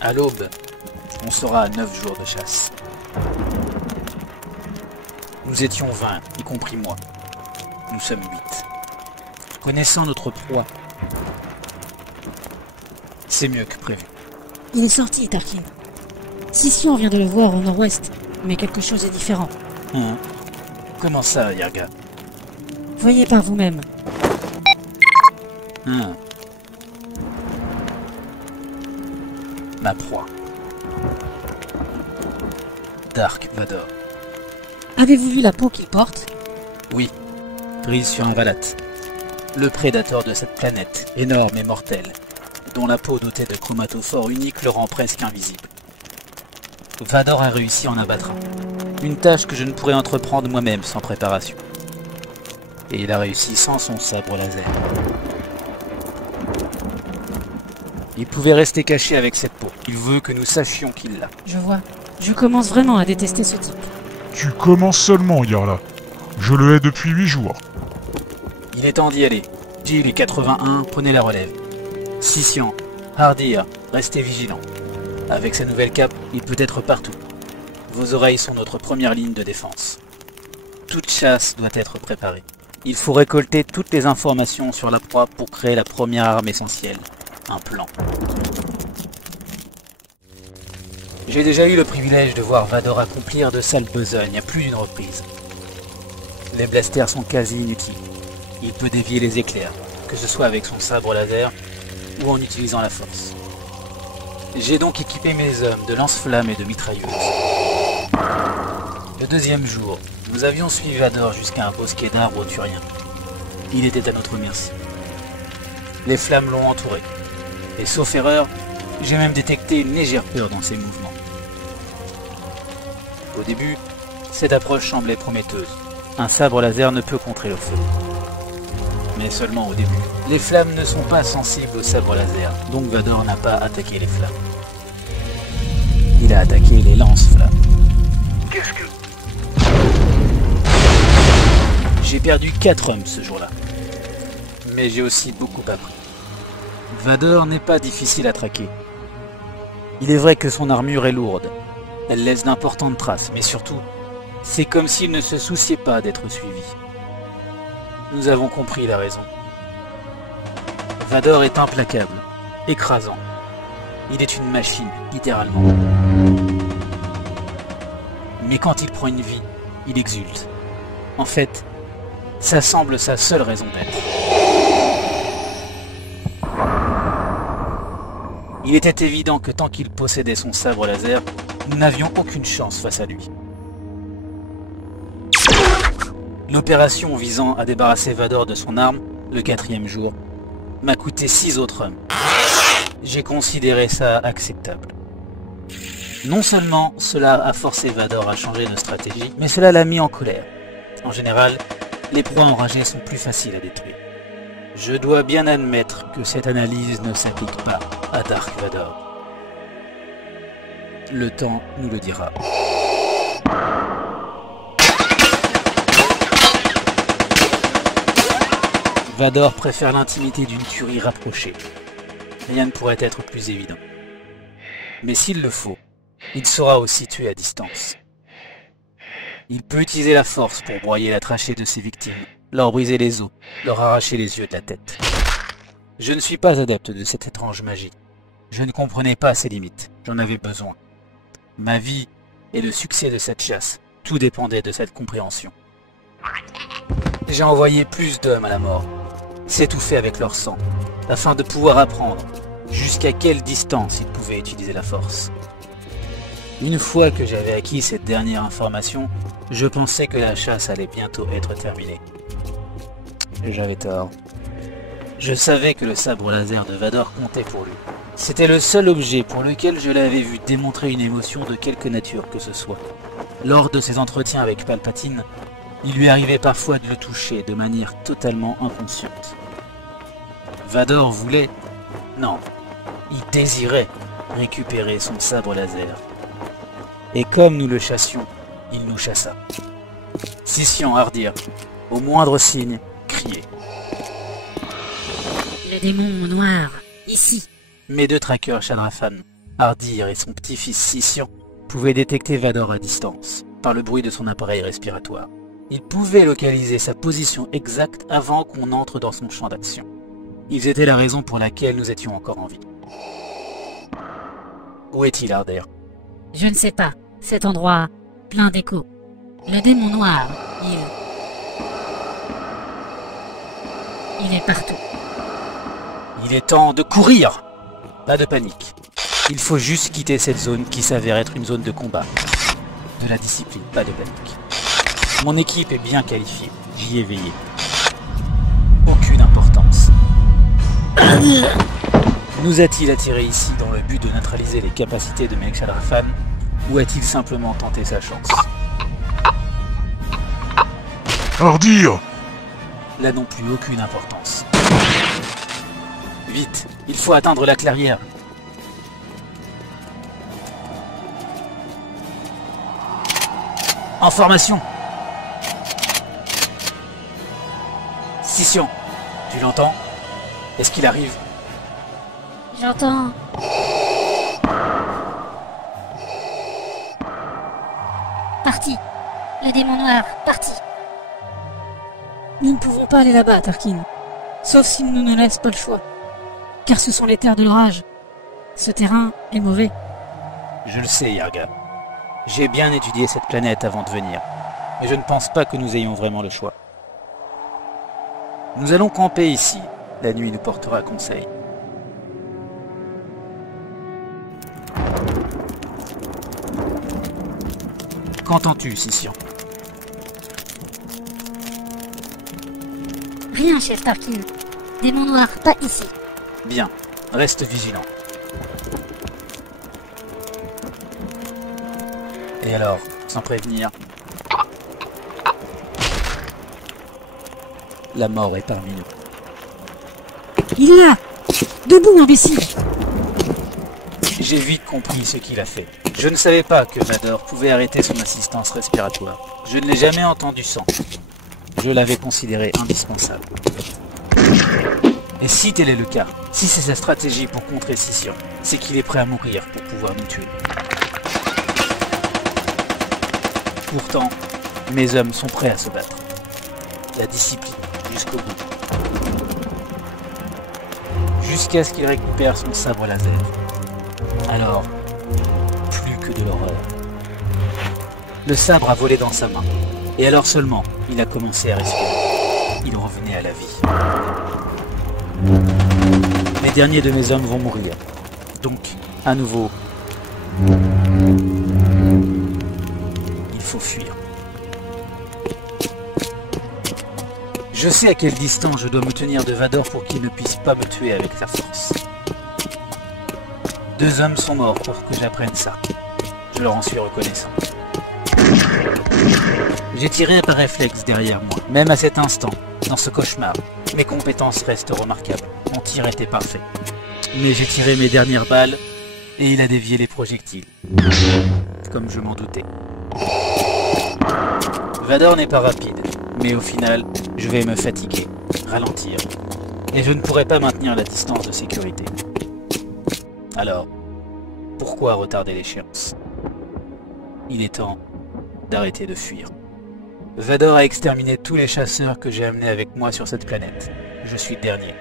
À l'aube, on sera à 9 jours de chasse. Nous étions 20, y compris moi. Nous sommes 8. Connaissant notre proie, c'est mieux que prévu. Il est sorti, Tarkin. Sission vient de le voir au nord-ouest, mais quelque chose est différent. Comment ça, Yarga? Voyez par vous-même. Ma proie. Dark Vador. Avez-vous vu la peau qu'il porte? Oui, grise sur un Valat. Le prédateur de cette planète, énorme et mortelle, dont la peau dotée de chromatophores uniques le rend presque invisible. Vador a réussi à en abattre un. Une tâche que je ne pourrais entreprendre moi-même sans préparation. Et il a réussi sans son sabre laser. Il pouvait rester caché avec cette peau. Il veut que nous sachions qu'il l'a. Je vois. Je commence vraiment à détester ce type. Tu commences seulement, Yarla. Je le hais depuis 8 jours. Il est temps d'y aller. Jill et 81, prenez la relève. Sission, Hardir, restez vigilants. Avec sa nouvelle cape, il peut être partout. Vos oreilles sont notre première ligne de défense. Toute chasse doit être préparée. Il faut récolter toutes les informations sur la proie pour créer la première arme essentielle, un plan. J'ai déjà eu le privilège de voir Vador accomplir de sales besognes à plus d'une reprise. Les blasters sont quasi inutiles. Il peut dévier les éclairs, que ce soit avec son sabre laser ou en utilisant la force. J'ai donc équipé mes hommes de lance-flammes et de mitrailleuses. Le deuxième jour, nous avions suivi Vador jusqu'à un bosquet d'arbres turiens. Il était à notre merci. Les flammes l'ont entouré. Et sauf erreur, j'ai même détecté une légère peur dans ses mouvements. Au début, cette approche semblait prometteuse. Un sabre laser ne peut contrer le feu. Mais seulement au début. Les flammes ne sont pas sensibles au sabre laser, donc Vador n'a pas attaqué les flammes. Il a attaqué les lance-flammes. Qu'est-ce que... J'ai perdu 4 hommes ce jour-là. Mais j'ai aussi beaucoup appris. Vador n'est pas difficile à traquer. Il est vrai que son armure est lourde. Elle laisse d'importantes traces, mais surtout, c'est comme s'il ne se souciait pas d'être suivi. Nous avons compris la raison. Vador est implacable, écrasant. Il est une machine, littéralement. Mais quand il prend une vie, il exulte. En fait, ça semble sa seule raison d'être. Il était évident que tant qu'il possédait son sabre laser, nous n'avions aucune chance face à lui. L'opération visant à débarrasser Vador de son arme, le 4e jour, m'a coûté 6 autres hommes. J'ai considéré ça acceptable. Non seulement cela a forcé Vador à changer de stratégie, mais cela l'a mis en colère. En général, les proies enragées sont plus faciles à détruire. Je dois bien admettre que cette analyse ne s'applique pas à Dark Vador. Le temps nous le dira. Vador préfère l'intimité d'une tuerie rapprochée. Rien ne pourrait être plus évident. Mais s'il le faut, il saura aussi tuer à distance. Il peut utiliser la force pour broyer la trachée de ses victimes, leur briser les os, leur arracher les yeux de la tête. Je ne suis pas adepte de cette étrange magie. Je ne comprenais pas ses limites, j'en avais besoin. Ma vie et le succès de cette chasse, tout dépendait de cette compréhension. J'ai envoyé plus d'hommes à la mort, s'étouffer avec leur sang, afin de pouvoir apprendre jusqu'à quelle distance ils pouvaient utiliser la force. Une fois que j'avais acquis cette dernière information, je pensais que la chasse allait bientôt être terminée. J'avais tort. Je savais que le sabre laser de Vador comptait pour lui. C'était le seul objet pour lequel je l'avais vu démontrer une émotion de quelque nature que ce soit. Lors de ses entretiens avec Palpatine, il lui arrivait parfois de le toucher de manière totalement inconsciente. Vador voulait... non, il désirait récupérer son sabre laser. Et comme nous le chassions, il nous chassa. Sission, Hardir, au moindre signe, criez. Le démon noir, ici. Mes 2 trackers Shadrafan Ardir et son petit-fils Sission pouvaient détecter Vador à distance, par le bruit de son appareil respiratoire. Ils pouvaient localiser sa position exacte avant qu'on entre dans son champ d'action. Ils étaient la raison pour laquelle nous étions encore en vie. Où est-il, Arder? Je ne sais pas. Cet endroit, plein d'échos. Le démon noir, il est partout. Il est temps de courir! Pas de panique. Il faut juste quitter cette zone qui s'avère être une zone de combat. De la discipline, pas de panique. Mon équipe est bien qualifiée. J'y ai veillé. Aucune importance. Nous a-t-il attiré ici dans le but de neutraliser les capacités de Melk Shadrafan, ou a-t-il simplement tenté sa chance? Ardir! Là non plus, aucune importance. Vite, il faut atteindre la clairière. En formation. Sission, tu l'entends? Est-ce qu'il arrive? J'entends. Parti. Le démon noir, parti. Nous ne pouvons pas aller là-bas, Tarkin. Sauf s'il ne nous laisse pas le choix. Car ce sont les terres de l'orage. Ce terrain est mauvais. Je le sais, Yarga. J'ai bien étudié cette planète avant de venir. Mais je ne pense pas que nous ayons vraiment le choix. Nous allons camper ici. La nuit nous portera conseil. Qu'entends-tu, Sission? Rien, chef Tarkin. Démon noir, pas ici. Bien, reste vigilant. Et alors, sans prévenir, la mort est parmi nous. Il est là! Debout, imbécile! J'ai vite compris ce qu'il a fait. Je ne savais pas que Vador pouvait arrêter son assistance respiratoire. Je ne l'ai jamais entendu sans. Je l'avais considéré indispensable. Et si tel est le cas, si c'est sa stratégie pour contrer Sission, c'est qu'il est prêt à mourir pour pouvoir nous tuer. Pourtant, mes hommes sont prêts à se battre. La discipline, jusqu'au bout. Jusqu'à ce qu'il récupère son sabre laser. Alors, plus que de l'horreur. Le sabre a volé dans sa main. Et alors seulement, il a commencé à respirer. Il revenait à la vie. Les derniers de mes hommes vont mourir. Donc, à nouveau, il faut fuir. Je sais à quelle distance je dois me tenir de Vador pour qu'il ne puisse pas me tuer avec sa force. 2 hommes sont morts pour que j'apprenne ça. Je leur en suis reconnaissant. J'ai tiré par réflexe derrière moi. Même à cet instant, dans ce cauchemar, mes compétences restent remarquables. Mon tir était parfait. Mais j'ai tiré mes dernières balles et il a dévié les projectiles. Comme je m'en doutais. Vador n'est pas rapide, mais au final, je vais me fatiguer, ralentir. Et je ne pourrai pas maintenir la distance de sécurité. Alors, pourquoi retarder l'échéance? Il est temps d'arrêter de fuir. Vador a exterminé tous les chasseurs que j'ai amenés avec moi sur cette planète. Je suis le dernier.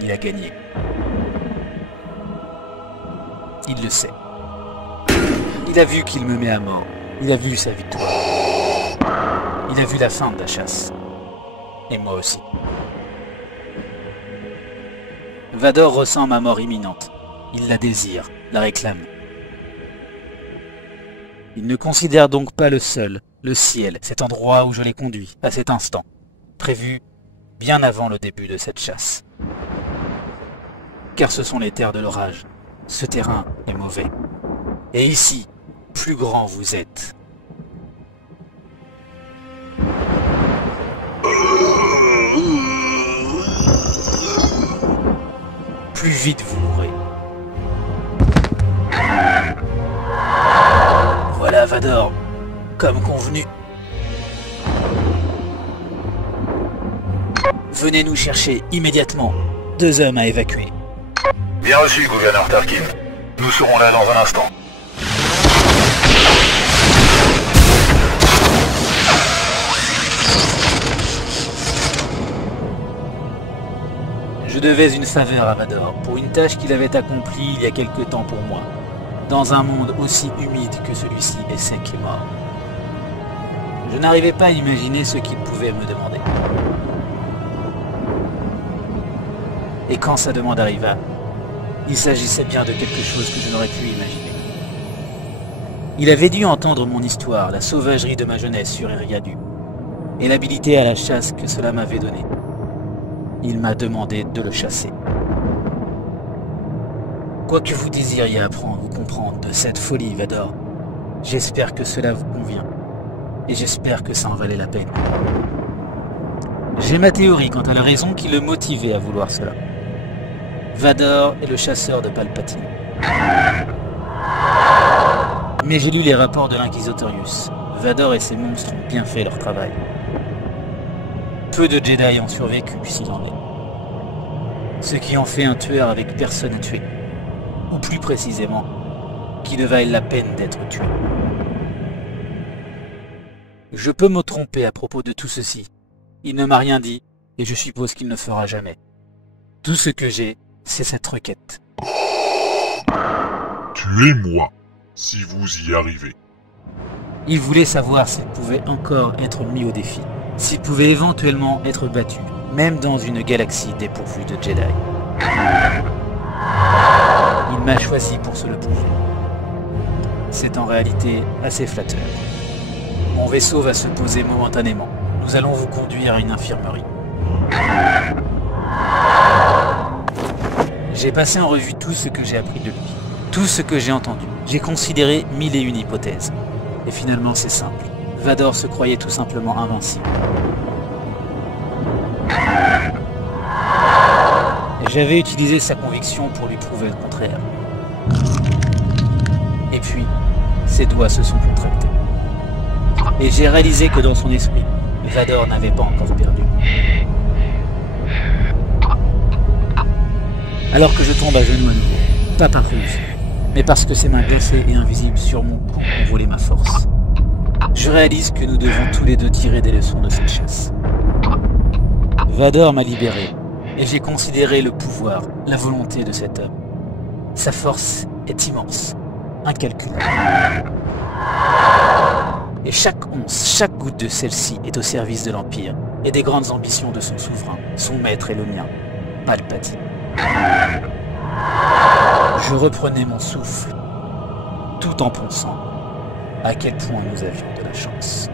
Il a gagné. Il le sait. Il a vu qu'il me met à mort. Il a vu sa victoire. Il a vu la fin de la chasse. Et moi aussi. Vador ressent ma mort imminente. Il la désire, la réclame. Il ne considère donc pas le sol, le ciel, cet endroit où je l'ai conduit, à cet instant, prévu bien avant le début de cette chasse. Car ce sont les terres de l'orage. Ce terrain est mauvais. Et ici, plus grand vous êtes. Plus vite vous mourrez. Voilà Vador, comme convenu. Venez nous chercher immédiatement. 2 hommes à évacuer. Bien reçu, gouverneur Tarkin. Nous serons là dans un instant. Je devais une faveur à Vador pour une tâche qu'il avait accomplie il y a quelque temps pour moi, dans un monde aussi humide que celui-ci est sec et mort. Je n'arrivais pas à imaginer ce qu'il pouvait me demander. Et quand sa demande arriva, il s'agissait bien de quelque chose que je n'aurais pu imaginer. Il avait dû entendre mon histoire, la sauvagerie de ma jeunesse sur Eriadu, et l'habilité à la chasse que cela m'avait donnée. Il m'a demandé de le chasser. Quoi que vous désiriez apprendre ou comprendre de cette folie, Vador, j'espère que cela vous convient, et j'espère que ça en valait la peine. J'ai ma théorie quant à la raison qui le motivait à vouloir cela. Vador est le chasseur de Palpatine. Mais j'ai lu les rapports de l'Inquisitorius. Vador et ses monstres ont bien fait leur travail. Peu de Jedi ont survécu, s'il en est. Ce qui en fait un tueur avec personne à tuer. Ou plus précisément, qui ne vaille la peine d'être tué. Je peux me tromper à propos de tout ceci. Il ne m'a rien dit, et je suppose qu'il ne fera jamais. Tout ce que j'ai, c'est cette requête. Tuez-moi, si vous y arrivez. Il voulait savoir s'il pouvait encore être mis au défi, s'il pouvait éventuellement être battu, même dans une galaxie dépourvue de Jedi. Il m'a choisi pour se le prouver. C'est en réalité assez flatteur. Mon vaisseau va se poser momentanément. Nous allons vous conduire à une infirmerie. J'ai passé en revue tout ce que j'ai appris de lui, tout ce que j'ai entendu. J'ai considéré 1001 hypothèses. Et finalement, c'est simple. Vador se croyait tout simplement invincible. J'avais utilisé sa conviction pour lui prouver le contraire. Et puis, ses doigts se sont contractés. Et j'ai réalisé que dans son esprit, Vador n'avait pas encore perdu. Alors que je tombe à genoux à nouveau, pas par ruse, mais parce que ses mains glacées et invisibles sur mon cou ont volé ma force. Je réalise que nous devons tous les deux tirer des leçons de cette chasse. Vador m'a libéré, et j'ai considéré le pouvoir, la volonté de cet homme. Sa force est immense, incalculable. Et chaque once, chaque goutte de celle-ci est au service de l'Empire et des grandes ambitions de son souverain, son maître et le mien, Palpatine. Je reprenais mon souffle, tout en pensant à quel point nous avions de la chance.